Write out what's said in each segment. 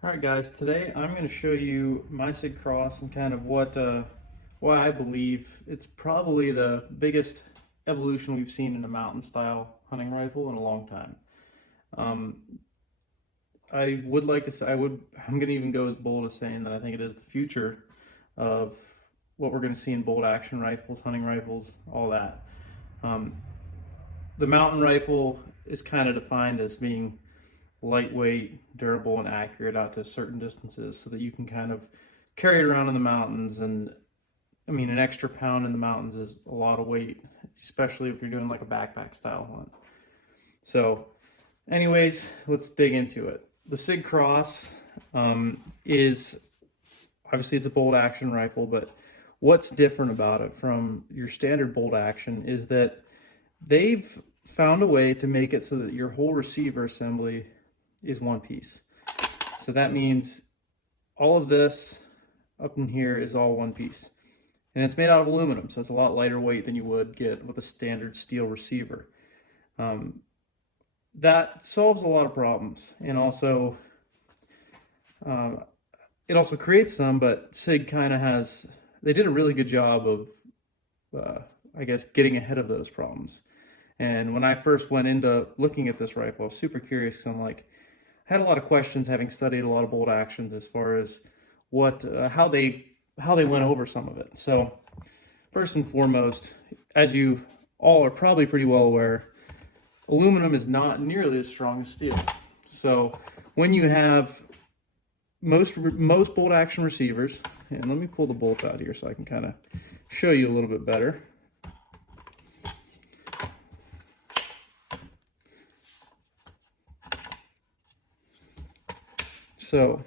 All right, guys. Today I'm going to show you my Sig Cross and kind of why I believe it's probably the biggest evolution we've seen in a mountain style hunting rifle in a long time. Um, I would like to say I'm going to even go as bold as saying that I think it is the future of what we're going to see in bolt action rifles, hunting rifles, all that. Um, the mountain rifle is kind of defined as being lightweight, durable, and accurate out to certain distances so that you can kind of carry it around in the mountains. And I mean, an extra pound in the mountains is a lot of weight, especially if you're doing like a backpack style hunt. So anyways, let's dig into it. The Sig Cross is obviously it's a bolt action rifle, but what's different about it from your standard bolt action is that they've found a way to make it so that your whole receiver assembly is one piece. So that means all of this up in here is all one piece. And it's made out of aluminum, so it's a lot lighter weight than you would get with a standard steel receiver. That solves a lot of problems, and also it also creates some, but Sig kind of they did a really good job of, I guess, getting ahead of those problems. And when I first went into looking at this rifle, I was super curious because I'm like, I had a lot of questions having studied a lot of bolt actions as far as how they went over some of it. So first and foremost, as you all are probably pretty well aware, aluminum is not nearly as strong as steel. So when you have most bolt action receivers, and let me pull the bolt out here so I can kind of show you a little bit better. So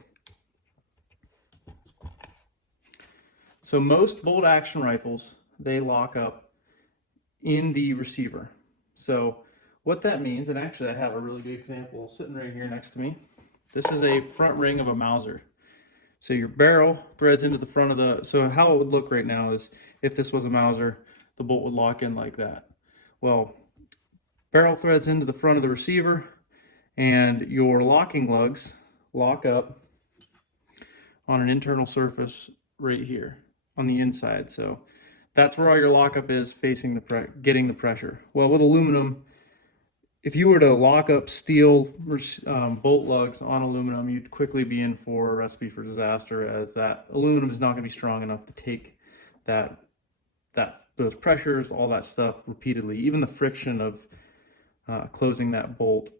most bolt action rifles, they lock up in the receiver. So what that means, and actually I have a really good example sitting right here next to me. This is a front ring of a Mauser. So your barrel threads into the front of so how it would look right now is if this was a Mauser, the bolt would lock in like that. Well, barrel threads into the front of the receiver, and your locking lugs lock up on an internal surface right here on the inside. So that's where all your lockup is, facing getting the pressure. Well, with aluminum, if you were to lock up steel bolt lugs on aluminum, you'd quickly be in for a recipe for disaster, as that aluminum is not going to be strong enough to take those pressures, all that stuff repeatedly. Even the friction of closing that bolt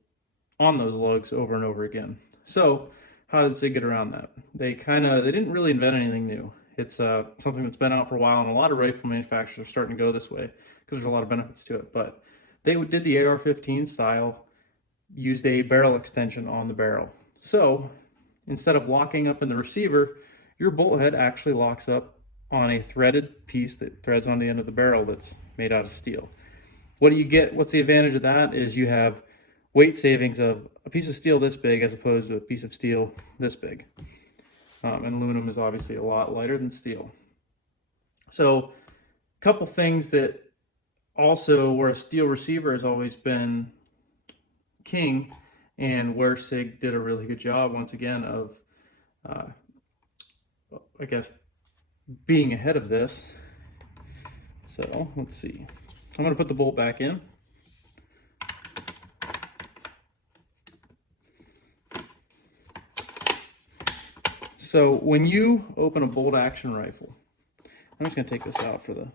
on those lugs over and over again. So how did Sig get around that? They didn't really invent anything new. It's something that's been out for a while, and a lot of rifle manufacturers are starting to go this way because there's a lot of benefits to it. But they did the AR-15 style, used a barrel extension on the barrel. So instead of locking up in the receiver, your bolt head actually locks up on a threaded piece that threads on the end of the barrel that's made out of steel. What do you get? What's the advantage of that is you have weight savings of a piece of steel this big as opposed to a piece of steel this big. And aluminum is obviously a lot lighter than steel. So a couple things that also where a steel receiver has always been king, and where Sig did a really good job once again of, I guess, being ahead of this. So let's see. I'm going to put the bolt back in. So when you open a bolt action rifle, I'm just going to take this out for the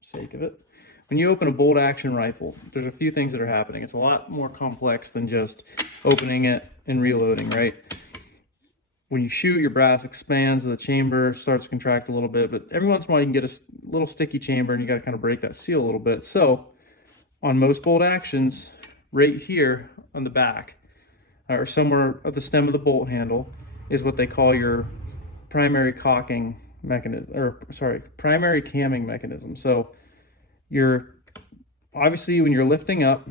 sake of it. When you open a bolt action rifle, there's a few things that are happening. It's a lot more complex than just opening it and reloading, right? When you shoot, your brass expands, the chamber starts to contract a little bit, but every once in a while you can get a little sticky chamber and you got to kind of break that seal a little bit. So on most bolt actions, right here on the back, or somewhere at the stem of the bolt handle, is what they call your primary cocking mechanism, or sorry, primary camming mechanism. So you're obviously, when you're lifting up,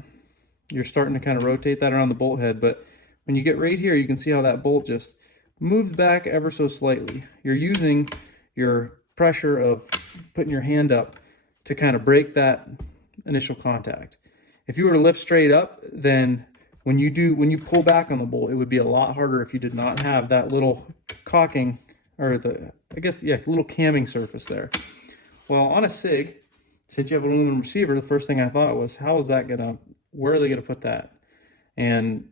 you're starting to kind of rotate that around the bolt head, but when you get right here, you can see how that bolt just moved back ever so slightly. You're using your pressure of putting your hand up to kind of break that initial contact. If you were to lift straight up, then when you pull back on the bolt, it would be a lot harder if you did not have that little cocking, or little camming surface there. Well, on a Sig, since you have an aluminum receiver, the first thing I thought was, where are they gonna put that? And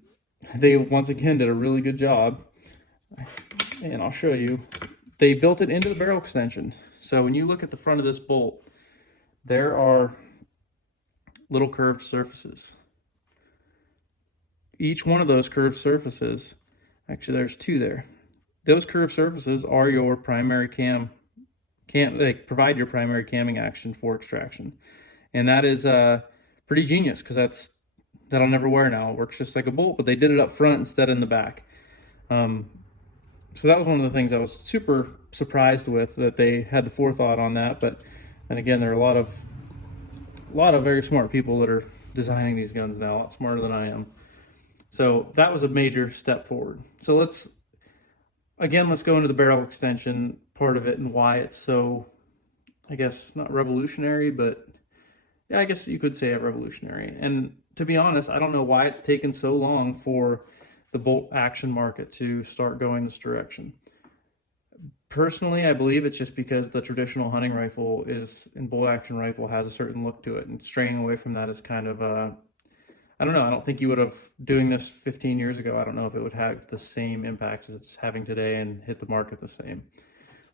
they once again did a really good job, and I'll show you. They built it into the barrel extension. So when you look at the front of this bolt, there are little curved surfaces. Each one of those curved surfaces, actually there's two there. Those curved surfaces are your primary they provide your primary camming action for extraction. And that is pretty genius, because that'll never wear now. It works just like a bolt, but they did it up front instead in the back. So that was one of the things I was super surprised with, that they had the forethought on that. But then again, there are a lot of very smart people that are designing these guns now, a lot smarter than I am. So that was a major step forward. So let's go into the barrel extension part of it and why it's so, I guess, not revolutionary, but yeah, I guess you could say revolutionary. And to be honest, I don't know why it's taken so long for the bolt action market to start going this direction. Personally, I believe it's just because the traditional hunting rifle and bolt action rifle has a certain look to it, and straying away from that is kind of I don't know. I don't think you would have, doing this 15 years ago, I don't know if it would have the same impact as it's having today and hit the market the same.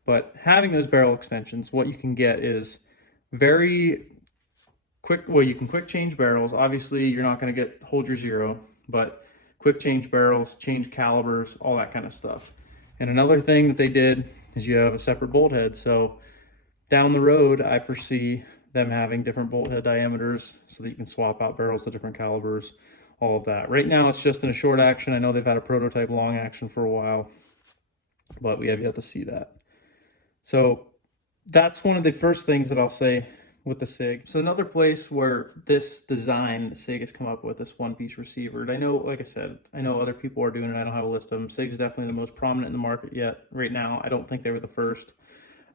But having those barrel extensions, what you can get is very quick, well, you can quick change barrels. Obviously, you're not going to hold your zero, but quick change barrels, change calibers, all that kind of stuff. And another thing that they did is you have a separate bolt head. So down the road, I foresee them having different bolt head diameters so that you can swap out barrels of different calibers, all of that. Right now, it's just in a short action. I know they've had a prototype long action for a while, but we have yet to see that. So that's one of the first things that I'll say with the Sig. So another place where this design, the Sig has come up with this one-piece receiver. And I know, like I said, I know other people are doing it. I don't have a list of them. Sig's definitely the most prominent in the market yet right now. I don't think they were the first.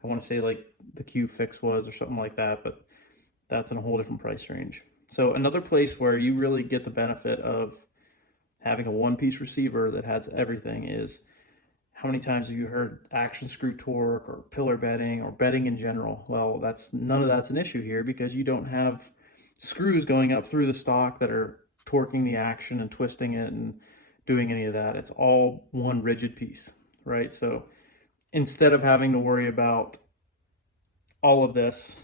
I want to say like the Q Fix was or something like that, but that's in a whole different price range. So another place where you really get the benefit of having a one-piece receiver that has everything is, how many times have you heard action screw torque or pillar bedding or bedding in general? Well, none of that's an issue here, because you don't have screws going up through the stock that are torquing the action and twisting it and doing any of that. It's all one rigid piece, right? So instead of having to worry about all of this,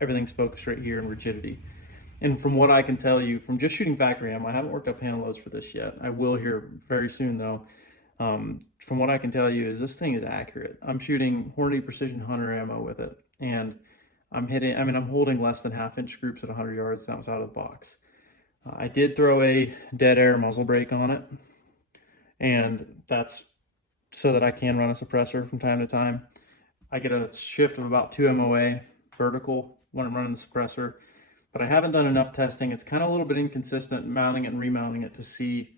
everything's focused right here in rigidity. And from what I can tell you, from just shooting factory ammo, I haven't worked up panel loads for this yet. I will here very soon though. From what I can tell you is this thing is accurate. I'm shooting Hornady Precision Hunter ammo with it, and I'm holding less than half-inch groups at 100 yards. That was out of the box. I did throw a dead air muzzle brake on it, and that's so that I can run a suppressor from time to time. I get a shift of about 2 MOA vertical when I'm running the suppressor, but I haven't done enough testing. It's kind of a little bit inconsistent, mounting it and remounting it to see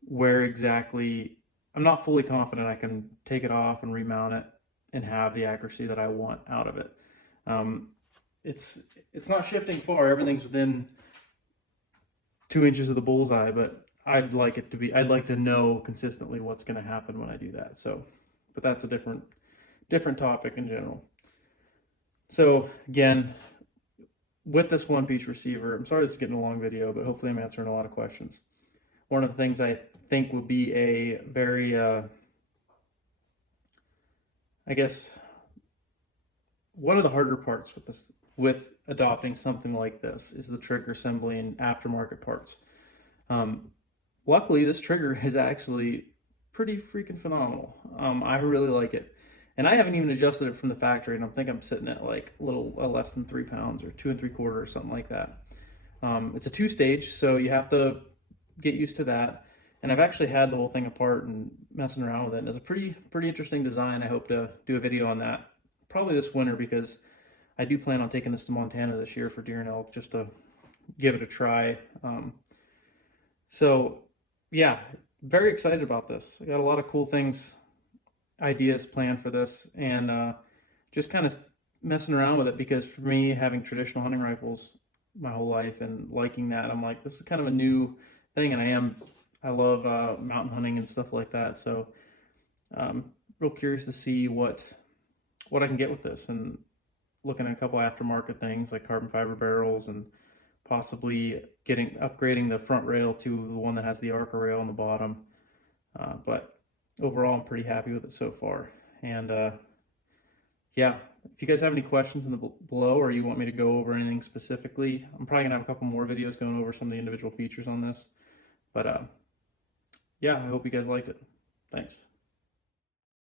where exactly. I'm not fully confident I can take it off and remount it and have the accuracy that I want out of it. It's not shifting far. Everything's within 2 inches of the bullseye, but I'd like to know consistently what's going to happen when I do that. So, but that's a different topic in general. So again, with this one-piece receiver, I'm sorry this is getting a long video, but hopefully I'm answering a lot of questions. One of the things I think would be a very, I guess, one of the harder parts with adopting something like this is the trigger assembly and aftermarket parts. Luckily, this trigger is actually pretty freaking phenomenal. I really like it. And I haven't even adjusted it from the factory, and I think I'm sitting at like a little less than 3 pounds, or 2 3/4 or something like that. It's a 2-stage, so you have to get used to that. And I've actually had the whole thing apart and messing around with it. And it's a pretty interesting design. I hope to do a video on that probably this winter, because I do plan on taking this to Montana this year for deer and elk, just to give it a try. So yeah, very excited about this. I got a lot of cool ideas planned for this, and just kind of messing around with it, because for me, having traditional hunting rifles my whole life and liking that, I'm like, this is kind of a new thing, and I love mountain hunting and stuff like that. So real curious to see what I can get with this, and looking at a couple aftermarket things like carbon fiber barrels, and possibly upgrading the front rail to the one that has the Arca rail on the bottom. But overall, I'm pretty happy with it so far. And yeah, if you guys have any questions in the below, or you want me to go over anything specifically, I'm probably gonna have a couple more videos going over some of the individual features on this. But yeah, I hope you guys liked it. Thanks.